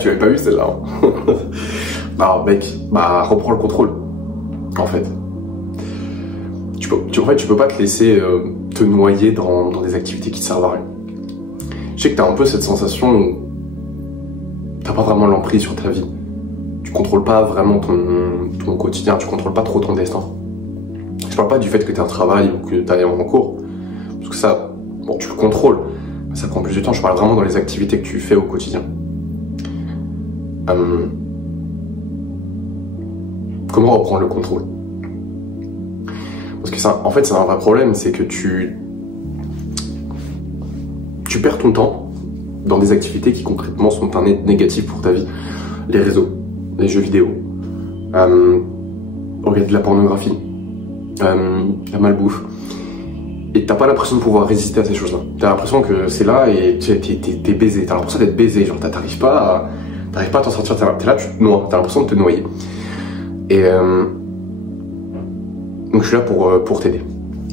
Tu l'avais pas vu celle-là, hein. Alors mec, bah reprends le contrôle, en fait. En fait, tu peux pas te laisser te noyer dans des activités qui te servent à rien. Je sais que t'as un peu cette sensation où t'as pas vraiment l'emprise sur ta vie. Tu contrôles pas vraiment ton quotidien, tu contrôles pas trop ton destin. Je parle pas du fait que t'aies un travail ou que t'ailles en cours, parce que ça, bon, tu le contrôles, mais ça prend plus de temps. Je parle vraiment dans les activités que tu fais au quotidien. Comment reprendre le contrôle? Parce que ça, en fait, c'est un vrai problème, c'est que tu perds ton temps dans des activités qui concrètement sont un négatif pour ta vie. Les réseaux, les jeux vidéo, regarder de la pornographie, la malbouffe. Et t'as pas l'impression de pouvoir résister à ces choses-là. T'as l'impression que c'est là et t'es baisé. T'as l'impression d'être baisé, genre t'arrives pas à t'en sortir. T'es là, tu te noies, t'as l'impression de te noyer. Et donc je suis là pour t'aider.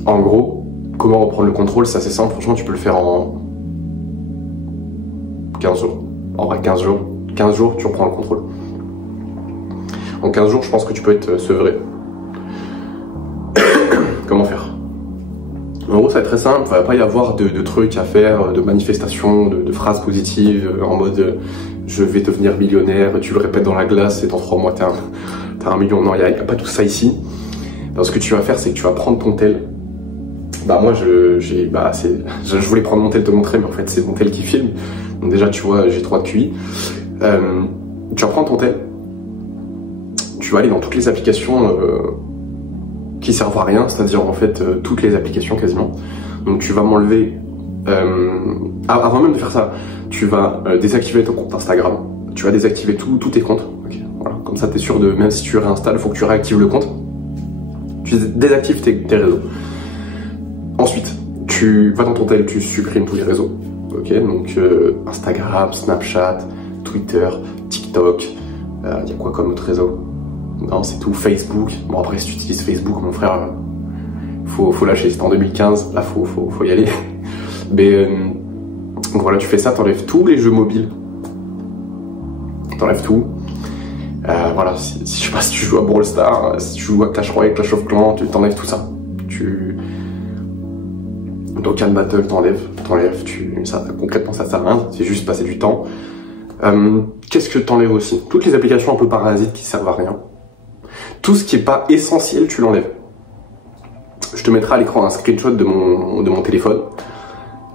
En gros, comment reprendre le contrôle, c'est assez simple. Franchement, tu peux le faire en 15 jours. En vrai, 15 jours. 15 jours, tu reprends le contrôle. En 15 jours, je pense que tu peux être sevré. Comment faire? En gros, ça va être très simple. Il ne va pas y avoir de trucs à faire, de manifestations, de phrases positives en mode je vais devenir millionnaire, tu le répètes dans la glace et dans 3 mois, t'as 1 million. Non, il n'y a pas tout ça ici. Alors, ce que tu vas faire, c'est que tu vas prendre ton tel. Bah moi, je voulais prendre mon tel te montrer, mais en fait, c'est mon tel qui filme. Donc déjà, tu vois, j'ai 3 de QI. Tu vas prendre ton tel. Tu vas aller dans toutes les applications qui servent à rien, c'est-à-dire en fait toutes les applications quasiment. Donc tu vas m'enlever. Avant même de faire ça, tu vas désactiver ton compte Instagram. Tu vas désactiver tous tes comptes. Okay, voilà. Comme ça, tu es sûr de, même si tu réinstalles, il faut que tu réactives le compte. Tu désactives tes réseaux. Ensuite, tu vas dans ton tel, tu supprimes tous les réseaux. Ok, donc Instagram, Snapchat, Twitter, TikTok. Il y a quoi comme autre réseau? Non, c'est tout. Facebook. Bon, après, si tu utilises Facebook, mon frère, faut lâcher. C'était en 2015. Là, faut y aller. Mais donc voilà, tu fais ça, t'enlèves tous les jeux mobiles. T'enlèves tout. Voilà, je sais pas si tu joues à Brawl Stars, si tu joues à Clash Royale, Clash of Clans, tu t'enlèves tout ça. Dokkan Battle, t'enlèves, concrètement ça sert à rien, c'est juste passer du temps. Qu'est-ce que t'enlèves aussi? Toutes les applications un peu parasites qui servent à rien. Tout ce qui est pas essentiel, tu l'enlèves. Je te mettrai à l'écran un screenshot de mon téléphone.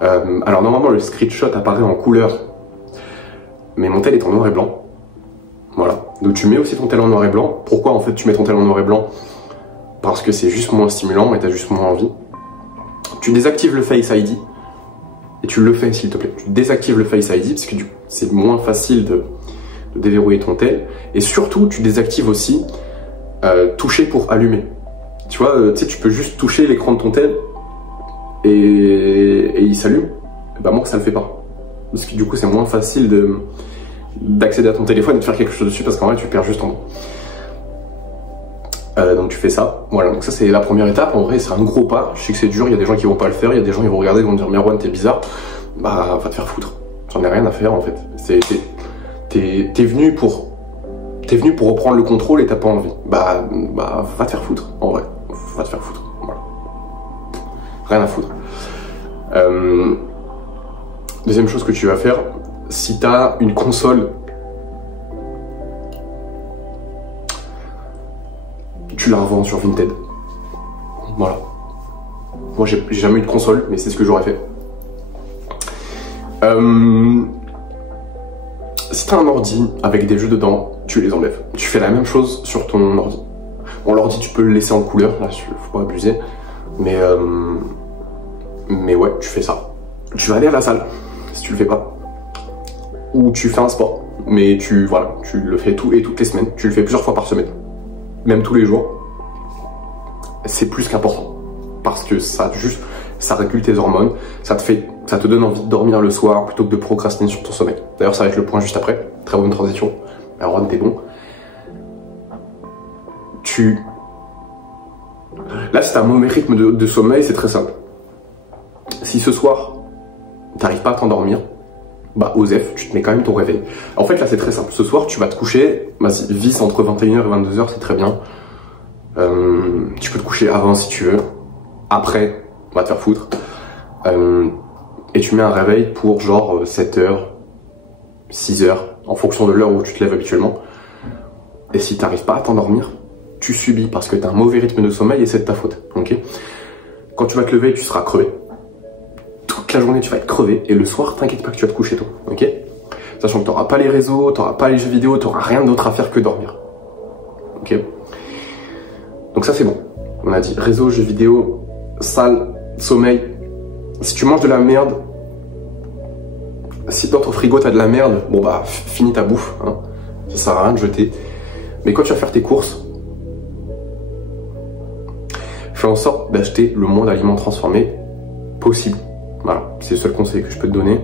Alors normalement le screenshot apparaît en couleur, mais mon tel est en noir et blanc. Voilà, donc tu mets aussi ton tel en noir et blanc. Pourquoi en fait tu mets ton tel en noir et blanc? Parce que c'est juste moins stimulant et t'as juste moins envie. Tu désactives le Face ID, et tu le fais s'il te plaît. Tu désactives le Face ID parce que c'est moins facile de déverrouiller ton tel. Et surtout, tu désactives aussi toucher pour allumer. Tu vois, tu sais, tu peux juste toucher l'écran de ton tel et il s'allume. Bah moi, ça le fait pas. Parce que du coup, c'est moins facile d'accéder à ton téléphone et de faire quelque chose dessus parce qu'en vrai, tu perds juste ton temps. Donc tu fais ça, voilà, donc ça c'est la première étape. En vrai c'est un gros pas, je sais que c'est dur, il y a des gens qui vont pas le faire, il y a des gens qui vont regarder et vont me dire Merwan t'es bizarre. Bah va te faire foutre, j'en ai rien à faire en fait. T'es venu pour reprendre le contrôle et t'as pas envie. Bah va te faire foutre, en vrai, va te faire foutre, voilà. Rien à foutre. Deuxième chose que tu vas faire, si t'as une console, tu la revends sur Vinted. Voilà. Moi j'ai jamais eu de console, mais c'est ce que j'aurais fait. Si t'as un ordi avec des jeux dedans, tu les enlèves. Tu fais la même chose sur ton ordi. Bon, l'ordi tu peux le laisser en couleur, là faut pas abuser. Mais ouais, tu fais ça. Tu vas aller à la salle, si tu le fais pas. Ou tu fais un sport. Mais tu le fais toutes les semaines. Tu le fais plusieurs fois par semaine. Même tous les jours. C'est plus qu'important. Parce que ça régule tes hormones. Ça te donne envie de dormir le soir plutôt que de procrastiner sur ton sommeil. D'ailleurs, ça va être le point juste après. Très bonne transition. Alors, t'es bon. Là, si t'as un mauvais rythme de sommeil, c'est très simple. Si ce soir, t'arrives pas à t'endormir, bah OSEF, tu te mets quand même ton réveil. En fait là c'est très simple, ce soir tu vas te coucher, vas-y, vis entre 21h et 22h, c'est très bien. Tu peux te coucher avant si tu veux, après, on va te faire foutre. Et tu mets un réveil pour genre 7h, 6h, en fonction de l'heure où tu te lèves habituellement. Et si tu n'arrives pas à t'endormir, tu subis parce que tu as un mauvais rythme de sommeil et c'est de ta faute. Okay, quand tu vas te lever, tu seras crevé. Toute la journée, tu vas être crevé. Et le soir, t'inquiète pas que tu vas te coucher tôt. Ok, sachant que tu n'auras pas les réseaux, tu n'auras pas les jeux vidéo, tu n'auras rien d'autre à faire que dormir. Ok, donc ça c'est bon. On a dit réseau, jeux vidéo, salle, sommeil. Si tu manges de la merde, si dans ton frigo t'as de la merde, bon bah finis ta bouffe, hein. Ça sert à rien de jeter. Mais quand tu vas faire tes courses, fais en sorte d'acheter le moins d'aliments transformés possible. Voilà, c'est le seul conseil que je peux te donner.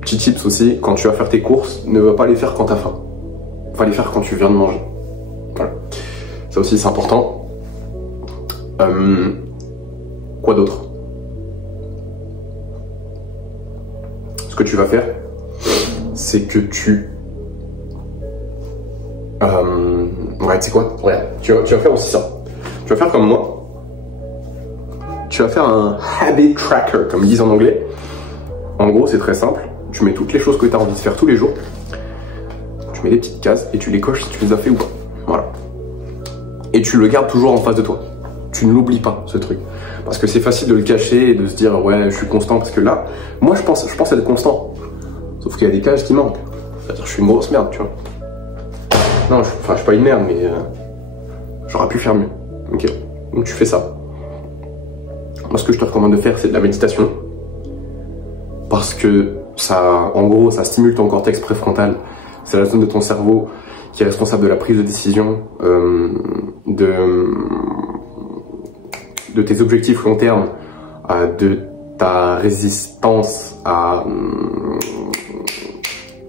Petit tips aussi, quand tu vas faire tes courses, ne va pas les faire quand t'as faim. Va les faire quand tu viens de manger. Voilà. Ça aussi c'est important. Quoi d'autre? Ce que tu vas faire, c'est que tu... ouais, tu sais quoi? Ouais, tu vas faire aussi ça. Tu vas faire comme moi. Tu vas faire un habit tracker, comme ils disent en anglais. En gros, c'est très simple. Tu mets toutes les choses que tu as envie de faire tous les jours. Tu mets des petites cases et tu les coches si tu les as fait ou pas. Voilà. Et tu le gardes toujours en face de toi. Tu ne l'oublies pas, ce truc. Parce que c'est facile de le cacher et de se dire ouais, je suis constant. Parce que là, moi, je pense être constant. Sauf qu'il y a des cases qui manquent. C'est-à-dire que je suis une grosse merde, tu vois. Non, je suis pas une merde, mais j'aurais pu faire mieux. Ok, donc tu fais ça. Moi, ce que je te recommande de faire, c'est de la méditation. Parce que ça, en gros, ça stimule ton cortex préfrontal. C'est la zone de ton cerveau qui est responsable de la prise de décision, de tes objectifs long terme, de ta résistance à...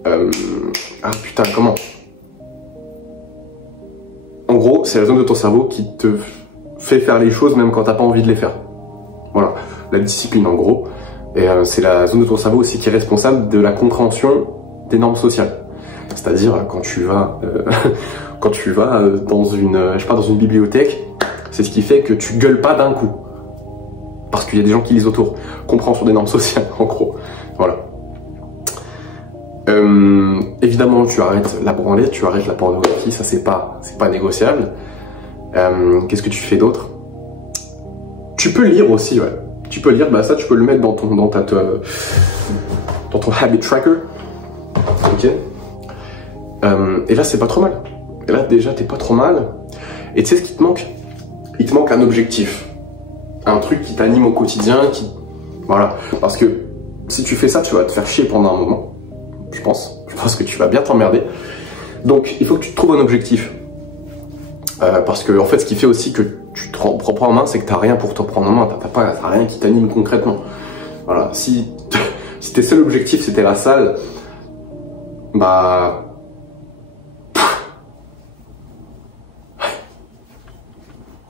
ah putain, comment? En gros, c'est la zone de ton cerveau qui te fait faire les choses même quand t'as pas envie de les faire. Voilà, la discipline en gros. Et c'est la zone de ton cerveau aussi qui est responsable de la compréhension des normes sociales. C'est-à-dire quand tu vas, dans une, je sais pas, dans une bibliothèque, c'est ce qui fait que tu gueules pas d'un coup. Parce qu'il y a des gens qui lisent autour. Compréhension des normes sociales, en gros. Voilà. Évidemment, tu arrêtes la branlette, tu arrêtes la pornographie, ça c'est pas négociable. Qu'est-ce que tu fais d'autre? Tu peux lire aussi, ouais. Tu peux lire, bah ça tu peux le mettre dans ton habit tracker. Ok. Et là c'est pas trop mal. Et là déjà t'es pas trop mal. Et tu sais ce qui te manque? Il te manque un objectif. Un truc qui t'anime au quotidien, qui... Voilà. Parce que si tu fais ça, tu vas te faire chier pendant un moment. Je pense que tu vas bien t'emmerder. Donc il faut que tu te trouves un objectif. Parce que en fait ce qui fait aussi que tu te prends en main, c'est que t'as rien pour te prendre en main, t'as rien qui t'anime concrètement. Voilà, si tes seuls objectifs c'était la salle, bah...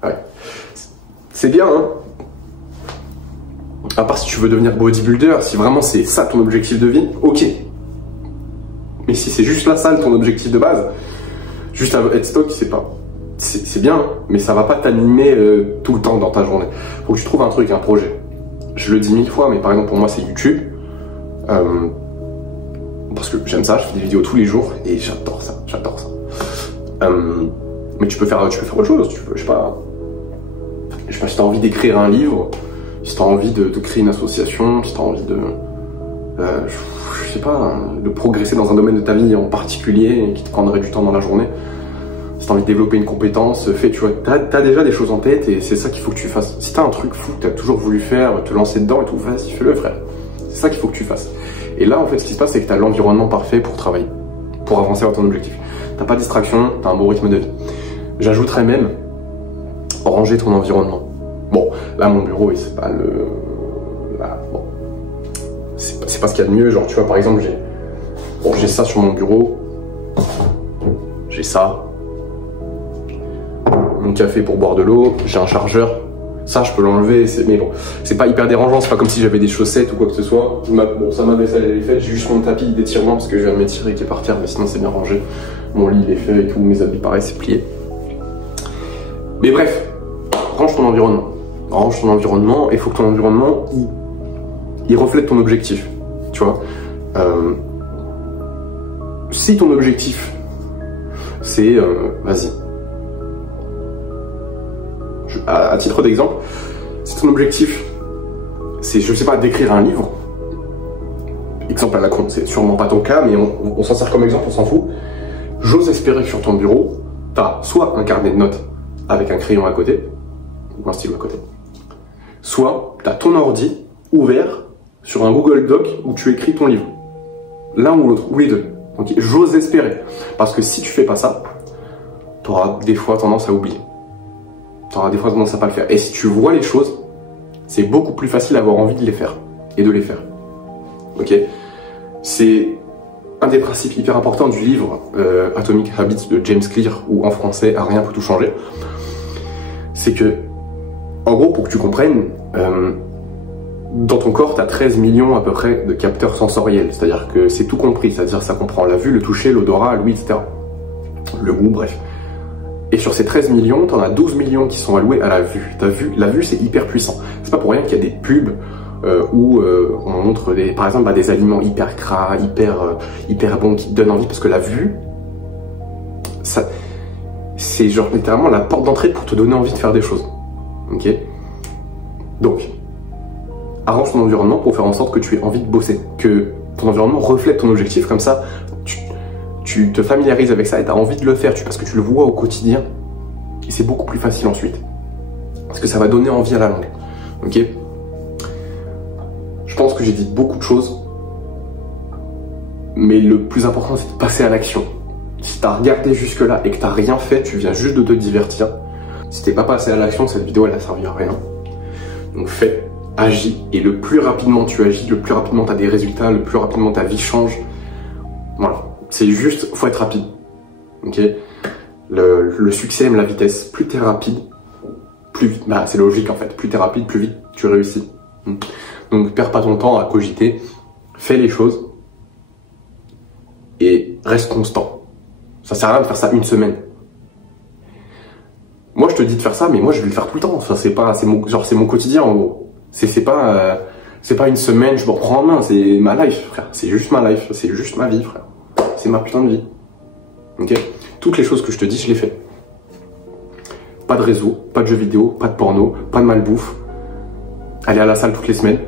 Ouais. C'est bien, hein. À part si tu veux devenir bodybuilder, si vraiment c'est ça ton objectif de vie, ok. Mais si c'est juste la salle ton objectif de base, juste être stock, c'est pas... C'est bien, mais ça va pas t'animer tout le temps dans ta journée. Faut que tu trouves un truc, un projet. Je le dis 1000 fois, mais par exemple pour moi c'est YouTube. Parce que j'aime ça, je fais des vidéos tous les jours et j'adore ça, mais tu peux faire autre chose, tu peux, je sais pas si t'as envie d'écrire un livre, si t'as envie de créer une association, si t'as envie de... je sais pas, de progresser dans un domaine de ta vie en particulier qui te prendrait du temps dans la journée. Si t'as envie de développer une compétence, tu vois, t'as déjà des choses en tête et c'est ça qu'il faut que tu fasses. Si t'as un truc fou que t'as toujours voulu faire, te lancer dedans et tout, vas-y, fais-le frère. C'est ça qu'il faut que tu fasses. Et là, en fait, ce qui se passe, c'est que t'as l'environnement parfait pour travailler, pour avancer vers ton objectif. T'as pas de distraction, t'as un bon rythme de vie. J'ajouterais même, ranger ton environnement. Bon, là, mon bureau, c'est pas le... Là, bon. C'est pas ce qu'il y a de mieux, genre, tu vois, par exemple, j'ai ça sur mon bureau, j'ai ça, mon café pour boire de l'eau, j'ai un chargeur, Ça, je peux l'enlever, mais bon, c'est pas hyper dérangeant, c'est pas comme si j'avais des chaussettes ou quoi que ce soit. Bon, ça, ma vaisselle, elle est faite, j'ai juste mon tapis d'étirement parce que je viens de m'étirer qui est par terre, mais sinon c'est bien rangé. Mon lit, il est fait et tout, mes habits, pareil, c'est plié. Mais bref, range ton environnement. Range ton environnement, et il faut que ton environnement, il reflète ton objectif, tu vois. Si ton objectif, c'est, vas-y, à titre d'exemple, si ton objectif, c'est, je sais pas, d'écrire un livre, exemple à la con, c'est sûrement pas ton cas, mais on s'en sert comme exemple, on s'en fout. J'ose espérer que sur ton bureau, t'as soit un carnet de notes avec un crayon à côté, ou un stylo à côté, soit t'as ton ordi ouvert sur un Google Doc où tu écris ton livre. L'un ou l'autre, ou les deux. Okay, j'ose espérer. Parce que si tu fais pas ça, t'auras des fois tendance à oublier. T'auras des fois tendance à pas le faire. Et si tu vois les choses, c'est beaucoup plus facile d'avoir envie de les faire. Et de les faire. Ok? C'est un des principes hyper importants du livre Atomic Habits de James Clear, ou en français, à rien peut tout changer. C'est que, en gros, pour que tu comprennes, dans ton corps, tu as 13 millions à peu près de capteurs sensoriels, c'est-à-dire que c'est tout compris, c'est-à-dire ça comprend la vue, le toucher, l'odorat, l'ouïe, etc. Le goût, bref. Et sur ces 13 millions, tu en as 12 millions qui sont alloués à la vue. La vue, c'est hyper puissant. C'est pas pour rien qu'il y a des pubs où on montre par exemple des aliments hyper gras, hyper bons, qui te donnent envie, parce que la vue, c'est genre littéralement la porte d'entrée pour te donner envie de faire des choses. Ok? Donc, arrange ton environnement pour faire en sorte que tu aies envie de bosser, que ton environnement reflète ton objectif, comme ça tu te familiarises avec ça et tu as envie de le faire, parce que tu le vois au quotidien, et c'est beaucoup plus facile ensuite, parce que ça va donner envie à la longue. Ok? Je pense que j'ai dit beaucoup de choses, mais le plus important c'est de passer à l'action. Si tu as regardé jusque là et que tu n'as rien fait, tu viens juste de te divertir. Si t'es pas passé à l'action, cette vidéo elle a servi à rien. Donc fais, agis, et le plus rapidement tu agis, le plus rapidement tu as des résultats, le plus rapidement ta vie change. Voilà, c'est juste, faut être rapide. Ok? Le succès aime la vitesse. Plus t'es rapide, plus vite. Bah c'est logique en fait. Plus t'es rapide, plus vite tu réussis. Donc perds pas ton temps à cogiter. Fais les choses et reste constant. Ça sert à rien de faire ça une semaine. Moi je te dis de faire ça, mais moi je vais le faire tout le temps. Enfin, c'est mon quotidien en gros. C'est pas une semaine, je me reprends en main, c'est ma life, frère. C'est juste ma life, c'est juste ma vie, frère. C'est ma putain de vie. Ok? Toutes les choses que je te dis, je les fais. Pas de réseau, pas de jeux vidéo, pas de porno, pas de malbouffe. Aller à la salle toutes les semaines,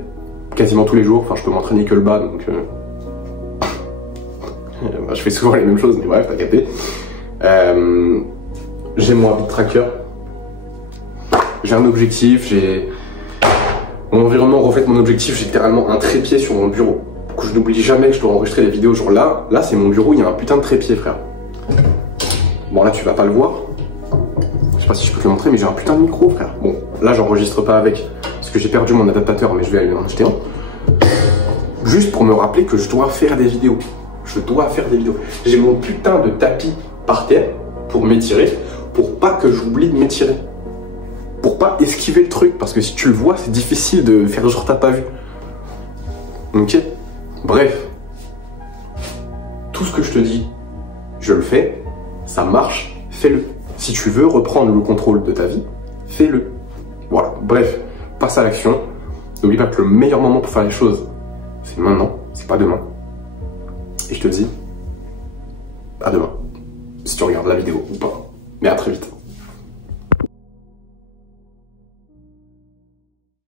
quasiment tous les jours. Enfin, je peux m'entraîner que le bas, donc je fais souvent les mêmes choses, mais bref, t'as capté. J'ai mon habit tracker. J'ai un objectif, mon environnement reflète mon objectif, j'ai littéralement un trépied sur mon bureau. Pour que je n'oublie jamais que je dois enregistrer les vidéos. Genre là c'est mon bureau, il y a un putain de trépied, frère. Bon là tu vas pas le voir. Je sais pas si je peux te le montrer, mais j'ai un putain de micro, frère. Bon, là j'enregistre pas avec, parce que j'ai perdu mon adaptateur, mais je vais aller en acheter un. Juste pour me rappeler que je dois faire des vidéos. Je dois faire des vidéos. J'ai mon putain de tapis par terre pour m'étirer, pour pas que j'oublie de m'étirer. Pour pas esquiver le truc, parce que si tu le vois, c'est difficile de faire genre t'as pas vu. Ok? Bref. Tout ce que je te dis, je le fais, ça marche, fais-le. Si tu veux reprendre le contrôle de ta vie, fais-le. Voilà, bref, passe à l'action. N'oublie pas que le meilleur moment pour faire les choses, c'est maintenant, c'est pas demain. Et je te dis, à demain. Si tu regardes la vidéo ou pas. Mais à très vite.